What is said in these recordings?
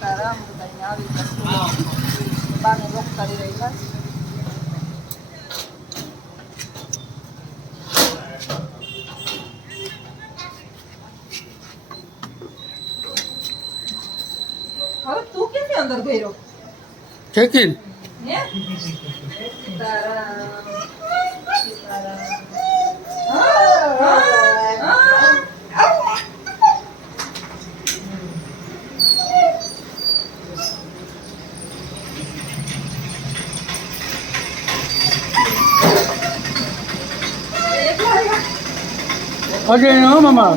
સીતારામ બધાને આવી બાને લોક કરી રહી છે. હવે તું કેમ અંદર ગયો ચેકિન હે સીતારામ સીતારામ અજય નો મામા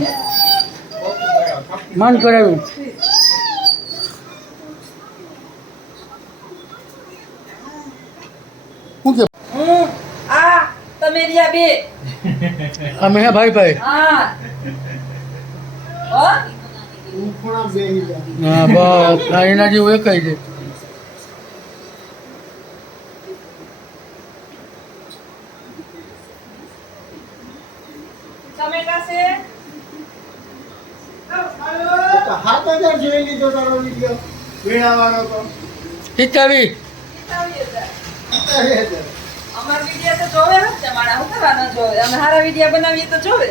મન કરાવ્યું શું કે આ તમે રહ્યા બે અમે હે ભાઈ ભાઈ હા હો હા બસ આ એના જેવું એક જ છે ટમેટા છે 7,000 જોઈ લીધો તારો વિડીયો વીણાવાનો તો હિતાવી 7,000 અમાર વિડિયો તો જોવે જ છે મારા હું કરવાનો જોવે અમે હારા વિડિયો બનાવીએ તો જોવે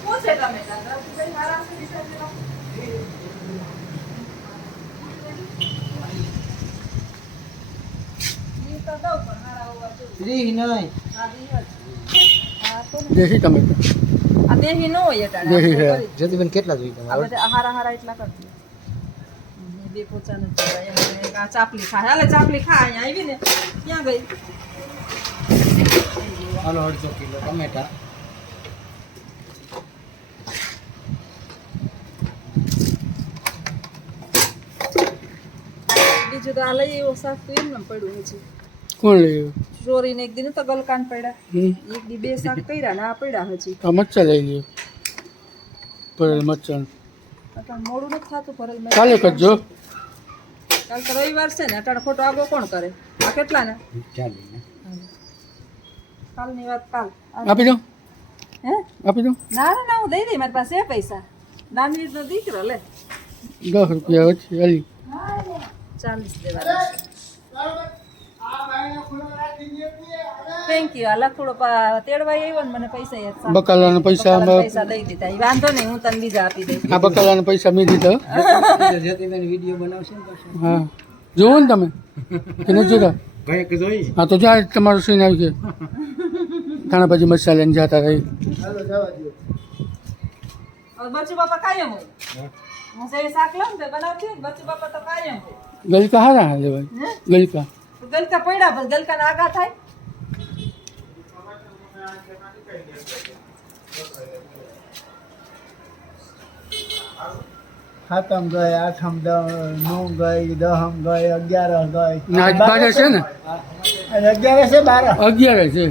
શું છે ટમેટા ભાઈ હારા છે વિચાર ઈ તો દઉં પણ હારા હોવા જોઈએ ફ્રી નહીં હા ઈ જ હા તો ને. દેશી ટમેટા આ દેહી નો હોય એટલે દેહી છે. જ્યોતિબેન કેટલા જોઈ આ બધા હારા એટલા કરતી બે પોચા ન જોવાય અને આ ચાપલી ખા હાલે ચાપલી ખા અહીંયા આવી ને ક્યાં ગઈ હાલો 150 કિલો ટમેટા બીજું તો આ લઈ એવો શાક તો એમ પડ્યું છે કોણ લઈ ચોરીને એક દિન તો ગલકાન પડ્યા આવ્યું એક દી બે શાક કર્યા ને આ પડ્યા હજી આ મચ્છા લઈ લ્યો ભરેલ મચ્છા અટાણ મોડું નથી થતું ભરેલ મેં કાલે કરજો કાલ તો રવિવાર છે ને અટાણ ખોટો આગો કોણ કરે આ કેટલા ને કાલની વાત કાલ આપી દઉં હે આપી દઉં ના ના ના હું દઈ દઈ મારી પાસે છે પૈસા દાનવીર નો દીકરો લે 10 રૂપિયા વચ્ચે હાલી 40 દેવાના થેન્ક યુ આ લખોડો તેડવા આવ્યો ને મને પૈસા યાદ સામે. બકાલાના પૈસા બકાલાના પૈસા દઈ દીધા ઈ વાંધો નહીં હું તને બીજા આપી દઈશ આ બકાલાના પૈસા મેં દીધા જ્યોતિબેન વિડીયો બનાવશે ને પાછો હા જોવો ને તમે કે નથી જોતા કઈક જોઈ હા તો જ્યાં તમારું સીન આવી છે થાણા પછી મસાલા લઈને જતા રહી હાલો જવા દો હવે બચ્ચુ બાપા કાયમ હોય હું જે શાક લઉં ને તે બનાવતી હોય ને બચ્ચુ બાપા તો કાયમ હોય ગલકા હારા હાલે ભાઈ હે ગલકા તો ગલકા પડ્યા બસ ગલકા ના આગા થાય સાતમ ગઈ આઠમ નવ ગઈ દહમ ગઈ 11 ગઈ ના આજ 12 છે ને અને 11 છે 12 11 છે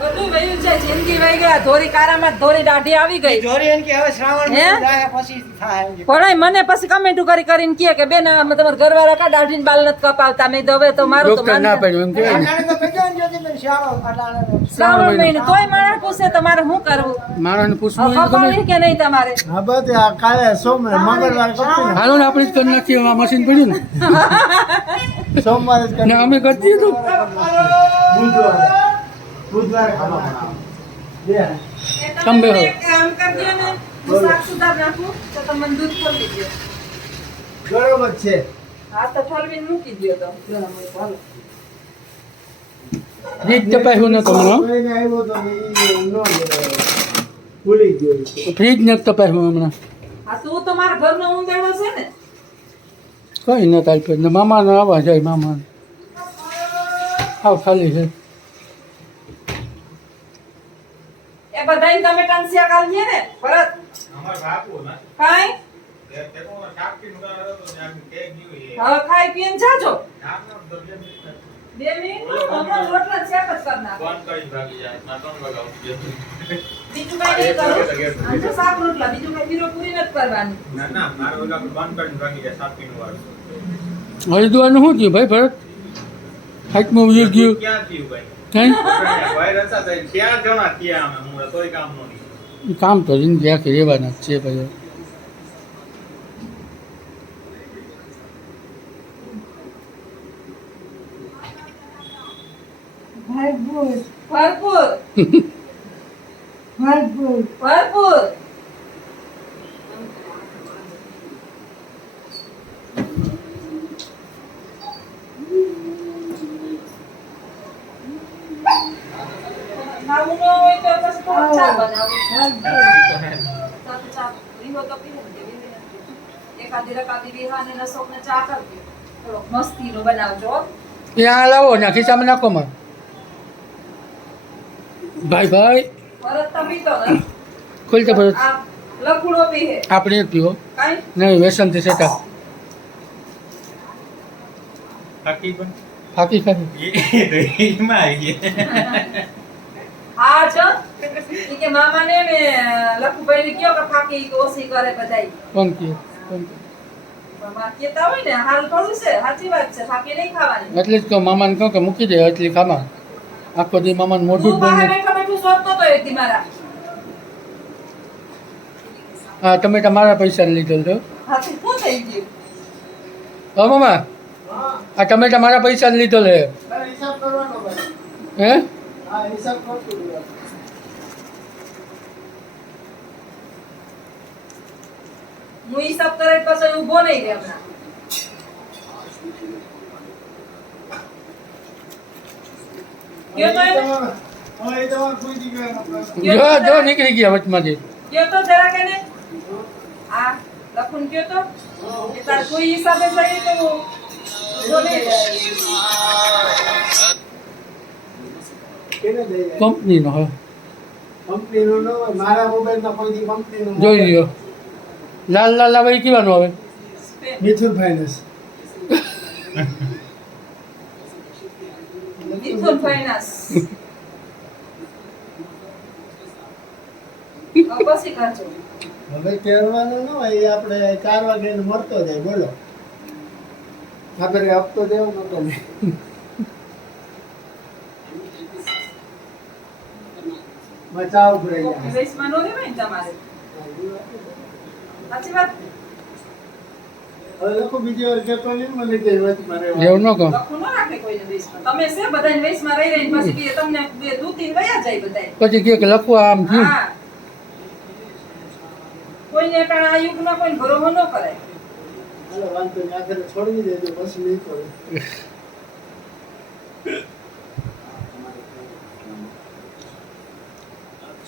બધું વયું છે જિંદગી વહી ગયા ધોરી કારામાં ધોરી દાઢી આવી ગઈ જોરી એમ કે હવે શ્રાવણ હે? જાય પછી થાય એમ કે. પણ મને પછી કમેન્ટ કરીને કહે કે બેન અમે તમારા ઘરવાળા કા દાઢીને બાલ નથી કપાવતા મેં કીધું હવે તો મારું તો ડોક્ટર ના પાડ્યું એમ કે અટાણે તો કીધું ને જ્યોતિબેન શ્રાવણ અટાણે તો. શ્રાવણ મહિનો તોય માણસ પૂછે તમારે શું કરવું માણસને પૂછવું હોય તો કપાવી કે નહીં તમારે હા બસ આ કાલે સોમવારે મંગળવારે કરતી ને હાલો ને આપણે જ કરી નાખીએ આ મશીન પડ્યું ને સોમવારે જ ને કરતી અમે કરતી તો બુધવારે ખાવા બનાવો. બે તમે બેહો. એક કામ કરી દો ને હું શાક સુધાર નાખું તો તમે મને દૂધ ખોલી દો બરોબર છે હા તો ઠલવીને મૂકી દો તો ગરમ હોય તો હાલો. ફ્રીજ તપાસ્યું ન તમને કોઈને આવ્યો તો ઈ ન ભૂલી ગયો ઈ તો. ફ્રીજ નથી તપાસ્યું હમણાં હા તું તો મારા ઘરનો ઊંધેડો છે ને કઈ ન તાલ્પે ને મામાનો આવવા જાય મામા આવ ખાલી છે એ બધાય ટમેટાં શાક આલીએ ને ભરત કાઈ હવે ખાઈ પીને જાજો 2 મિનિટ હમણાં રોટલા શાક જ કરી નાખો બીજું કાંઈ નહીં કરું આ તો શાક રોટલા બીજું કાંઈ બીરો પૂરી નથી કરવાની હરિદ્વારનું શું થયું ભાઈ ભરત હાથમાં ઉજર ગયું કઈ કામ તો જિંદગી આખી રહેવાના જ છે પછી ભરપૂર ભરપૂર ભરપૂર ભરપૂર ખાવું ન હોય તો પછી થોડું ચા બનાવું સાથે ચા રીંગો તો પીને એકાદી રકાદી વિહાને રસોકને ચા કરજો થોડોક મસ્તીનો બનાવજો હો. ત્યાં લાવો ને ખીચામાં નાખો માં ભાઈ ભાઈ ભરત તો પીતો નથી. ખોલતે ભરત આ લકુડો પીહે આપણે જ પીવો કાંઈ નહીં વ્યસનથી સેટા બાકી પણ ફાકી ખાધી એમાં આવી ગયા. હા છો ઈ કે મામાને ને લખુભાઈને કયો કે ફાકી ઓછી કરે બધાય કોણ કહે કોણ કહે? પણ માં કહેતા હોય ને હાલ થોડું છે સાચી વાત છે ફાકી નહીં ખાવાની એટલે જ કહું મામાને કહું કે મૂકી દે એટલી ખામાં આખો દી મામાને મોઢું તું જ બહાર બંધ બેઠો બેઠું શોધતો તો એક દી મારા હા ટમેટા મારા પૈસા લીધેલ તો હાથી શું થઈ ગયું હા મામા આ ટમેટા મારા પૈસા લીધેલ હે હિસાબ કરવાનો ભાઈ હે હા હિસાબ કરતો રહ્યો. હું હિસાબ કરે પછી ઊભો નહીં રહે હમણાં કયો તો એને? હવે એ તમારે કોઈ દીકરાનો પ્રશ્ન. જો નીકળી ગયા વચમાંથી કયો તો જરાક એને આ લખુન કયો તો કે તાર કોઈ હિસાબે સહી તો ઊભો નહીં રહે. કેને દઈ જાય? કંપનીનો હે કંપનીનું ન હોય મારા મોબાઈલમાં કોઈ દી કંપનીનું જોઈ લ્યો લાલ લાલ આવે એ કહેવાનું હવે મિથુન ફાઇનાન્સ મિથુન ફાઇનાન્સ પછી કરજો હવે કહેવાનું ન હોય એ આપણે 4 વાગે મળતો જાય બોલો આપણે હપ્તો દેવો નતો ને મચાવ ભરાઈ જાય વેસમાં નો રહેવાય ને તમારે સાચી વાત હવે લોકો બીજી વાર કહેતો નહીં મને કે વચમાં રહેવા. એવું ન કહો લખું ન રાખે કોઈને વેસમાં તમે છે બધાને વેસમાં રહી રહીને પછી કે તમને બે દૂધી વયા જાય બધાય પછી કહે કે લખવા આમ થયું હા કોઈને કારણે આ યુગમાં કોઈને ભરોસો ન કરાય હાલો વાંધો નહીં આખરે છોડી દેજો પછી નહીં કરે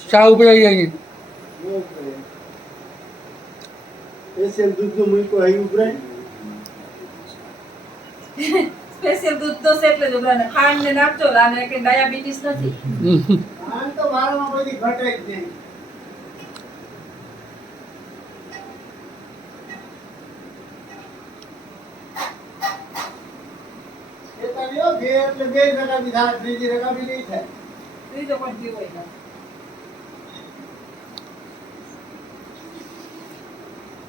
ચા ઉપડાઈ જાય સ્પેશિયલ દૂધનું મૂક્યું અહીં ઉભરાય સ્પેશિયલ દૂધ તો છે એટલે જ ઓલાને ખાંડ ને નાખજો આને કે ડાયાબિટીસ નથી આમ તો મારામાં બધી ઘટે જ નહીં એ તો લ્યો, બે એટલે બે રકાબી થાય ત્રીજી રકાબી નહીં થાય ત્રીજો પણ પીવો હોય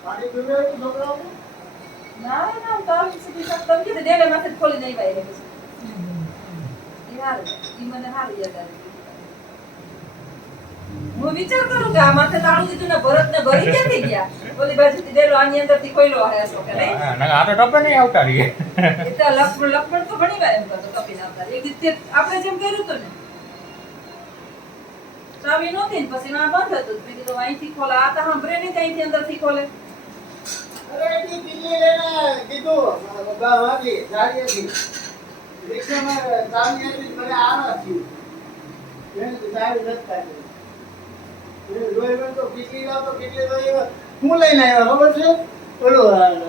પાણી પીવે એવું છોકરાઓ ના ના તારું સુધી તમે કીધું ડેલે માથે જ ખોલી નહીં ભાઈ પછી ઈ હારું ઈ મને હારું યાદ આવી હું વિચાર કરું કે આ માથે તાળું દીધું ને ભરત ને ભરી ક્યાંથી ગયા ઓલી બાજુથી ડેલો આની અંદર થી ખોઈલો હે છો કે નહીં હા, ના, આ તો ટપે નહીં આવતા રહીએ. એટલે લપણ તો ઘણી વાર એમ કરતો કપી નાખતા એક રીતે આપણે જેમ કર્યું હતું ને ચાવી નહોતી ને પછી ના બંધ હતું મેં કીધું અહીંથી ખોલે આ તો સાંભળે નહીં ત્યાંથી અંદરથી ખોલે અરે એની દિલ્હી લઈને કીધું બાબા વાગી ગાડીએથી રિક્ષામાં ચાવીએથી મને આવા થયું એને તો ચાવી નથી કાઢી એ રોઈવર તો કેટલી લાવ તો કેટલી રોઈવર હું લઈને આવ્યો ખબર છે ઓલું ઓલું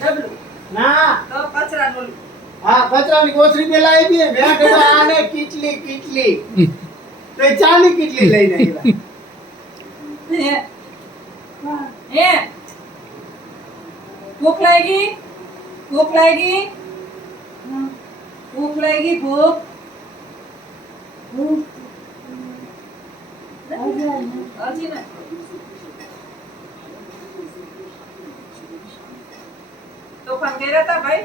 ડબલું ના તો કચરા ડોલું હા કચરાની કોથળી પેલા આવી દે મેં કીધું આને કેટલી તો એ ચાની કેટલી લઈને આવ્યા હે ભૂખ લાગી ભૂખ લાગી ભૂખ લાગી ભૂખ હજી ના તોફાન કર્યા હતા ભાઈ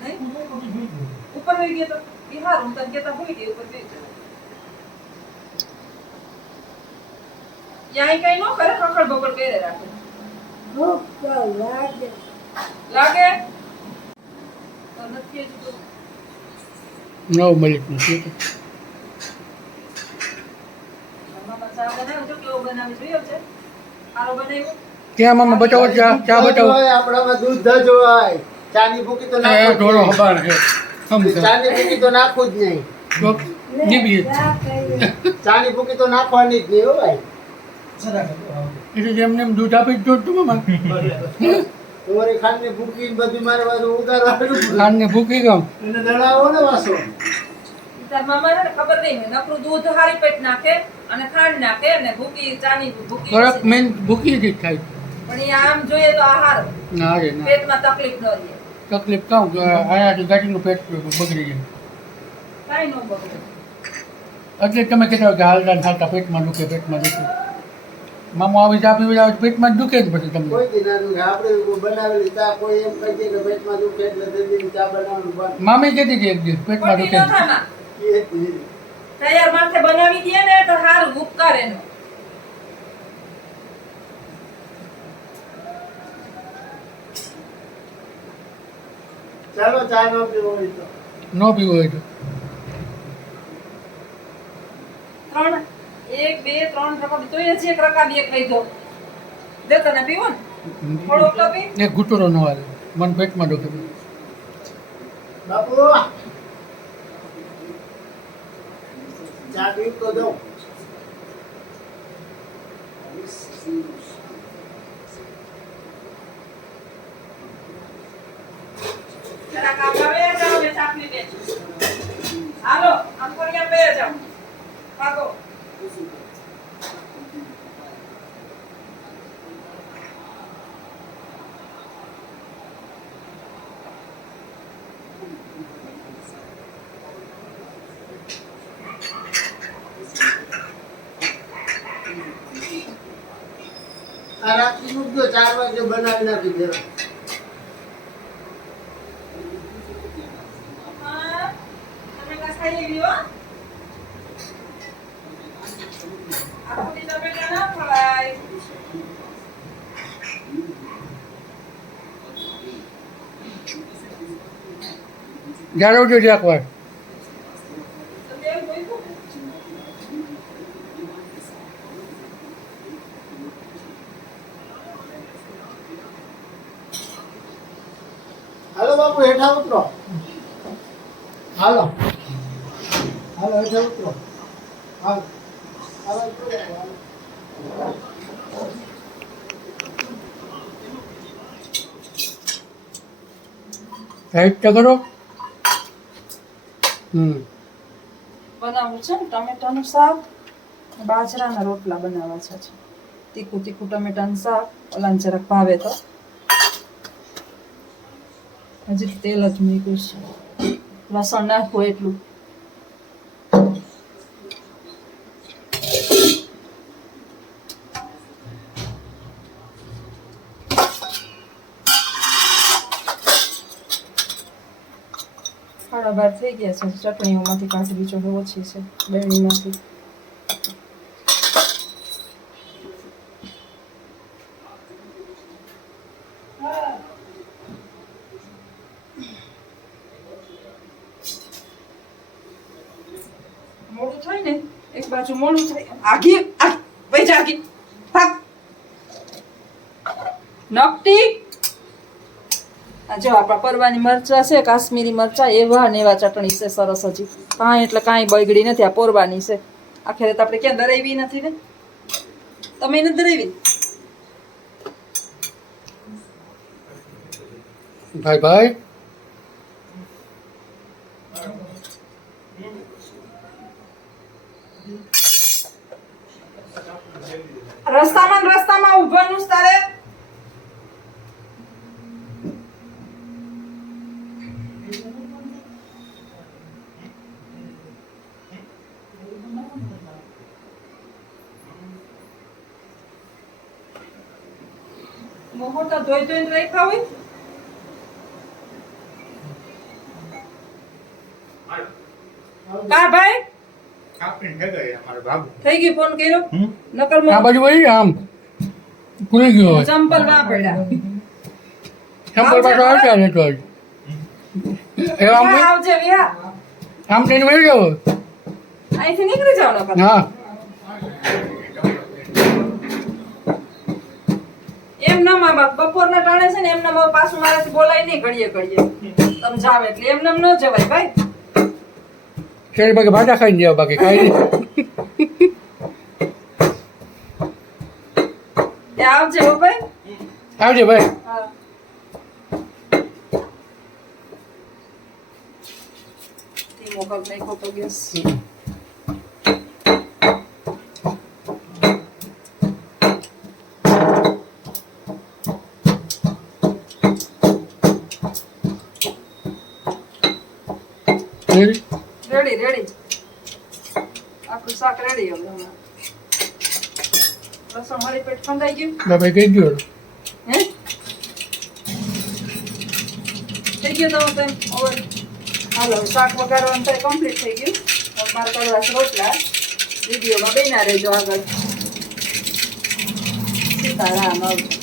નહીં ઉપર વહી ગયો તો એ હારું હું તને કહેતા હોઈ ગઈ ઉપર વહી ગયો યાય કઈ નો કરે ખખડ બકડ કરે રાખે લાગે તો નથી હજુ તો 9 મિનિટનું છે મામા ચા બનાવ્યો છો કેવો બનાવી જોયો છે સારો બનાવ્યો ત્યાં મામા બતાવો ચા બતાવો આપણામાં દૂધ જ હોય. ચાની ભૂકી તો એ નાખવું જ થોડો નહીં. ખબર છે સમજા ચાની ભૂકી તો નાખવું જ નહીં. તો નીકળી ચાની ભૂકી તો નાખવાની જ નહીં હો ભાઈ. એટલે જેમને એમ દૂધ આપી જ જોતું મામા તમારી ખાંડની ભૂકી ને બધું મારે બધું ઉગાડવાનું. ખાંડને ભૂકી ગમ એને દળાવો ને વાસો. તાર મામાને ને ખબર નહીં હોય નકરું દૂધ હારી પેટ નાખે અને ખાંડ નાખે અને ભૂકી ચાની ભૂકી થોડાક મેન ભૂકી જ થાય પણ એ આમ જોઈએ તો આહાર ના રે ના પેટમાં તકલીફ ન રહે તકલીફ કહું કે આયાથી ગાડીનું પેટ બગડી જાય કાંઈ ન બગડે એટલે તમે કહેતા કે હાલતા ને હાલતા પેટમાં દુખે મામા આવી ચા પીવી આવે પેટમાં જ દુખે જ પછી તમને કોઈ દી ના દુખે. આપણે બનાવેલી ચા કોઈ એમ કહી દે કે પેટમાં દુખે એટલે જલ્દી ચા બનાવવાનું બંધ. મામી કહેતી હતી એક દિવસ પેટમાં ખોટી દુખે ન થામાં. એ જ નહીં. તૈયાર માથે બનાવી દે ને તો સારું ઉપકાર એનો ચાલો ચા ન પીવો હોય તો. ન પીવું હોય તો 3 1 2 3 રકાબી તો એ છે એક રકાબી એક લઈ દો દે તને પીવો ને થોડોક તો પી એક ઘૂંટરો ન હાલે મન પેટમાં દુખે બાપુ ચા પીવ તો દો. જરા કાકા બે જાઓ ને ચાપલી બે હાલો આમ કરી બે જાઓ ભાગો આ રાત્રિ મૂકજો 4 વાગે બનાવી નાખી દે. તમે ખાઈ લેવી હો આખું ટમેટા ના ખવાય જાળવજો જ્યાંક વાર તો તેલ બોઈકો હાલો બાપુ હેઠા ઉતરો. હાલો હાલો હેઠા ઉતરો. હાલો હાલો ઉતરો જાઓ, હાલો. સાઈડ તો કરો બનાવવું છે ને ટમેટાનું શાક બાજરાના રોટલા બનાવવા છે તીખું તીખું ટમેટાનું શાક ઓલાને જરાક ભાવે તો હજી તેલ જ મૂક્યું છે લસણ નાખવું એટલું સાડા 12 થઈ ગયા છે ચટણીઓમાંથી કાઢી બીજો ઓછી છે બેણીમાંથી મોડું થાય ને એક બાજુ મોડું થાય આગી વઈ જા આગી ભાગ નકટી આ જો આપણા પરવાની મરચા છે કાશ્મીરી મરચા એવા ને એવા ચટણી છે સરસ હજી કાંઈ એટલે કાંઈ બગડી નથી આ પોરવાની છે આખરે તો આપણે ક્યાં દરાવી નથી ને તમે નથી દરાવી ભાઈ ભાઈ રસ્તામાં ઊભાનું જ તારે મોહો તો ધોઈ રાખ્યા હોય કા ભાઈ કાપીને થઈ ગઈ અમારે બાબુ થઈ ગયું ફોન કર્યો હમ? નકર આ બાજુ વળી આમ ખુલી ગયો હોય ચંપલ ના પડ્યા ચંપલ પાછો આવતા રહેતો હોય એવા વિહા આવજે વિહા આમ થઈને વહી જાઓ અહીંથી નીકળી જાવ ને પણ. હા એમ ના મા બાપ બપોરના ટાણે છે ને એમને પાછું મારાથી બોલાય નહીં ઘડીએ ઘડીએ તમે જાવ એટલે એમને એમ ન જવાય ભાઈ. શેરી બાકી ભાજા ખાઈને જાવ બાકી કાંઈ નહીં એ આવજે હો ભાઈ. આવજે ભાઈ હા. ધીમો કર નાખ્યો તો ગેસ. રેડી? રેડી રેડી આખું શાક રેડી હવે હમણાં. લસણ હળી પેટ ખંડાઈ ગયું. બાપા કહી ગયો હે થઈ ગયું તમે તેમ ઓવર. હાલો શાક વઘારવાનું તો કમ્પ્લીટ થઈ ગયું. હવે મારે કરવા છે રોટલા. વિડીયોમાં બેના રહેજો આગળ. સીતારામ આવજો.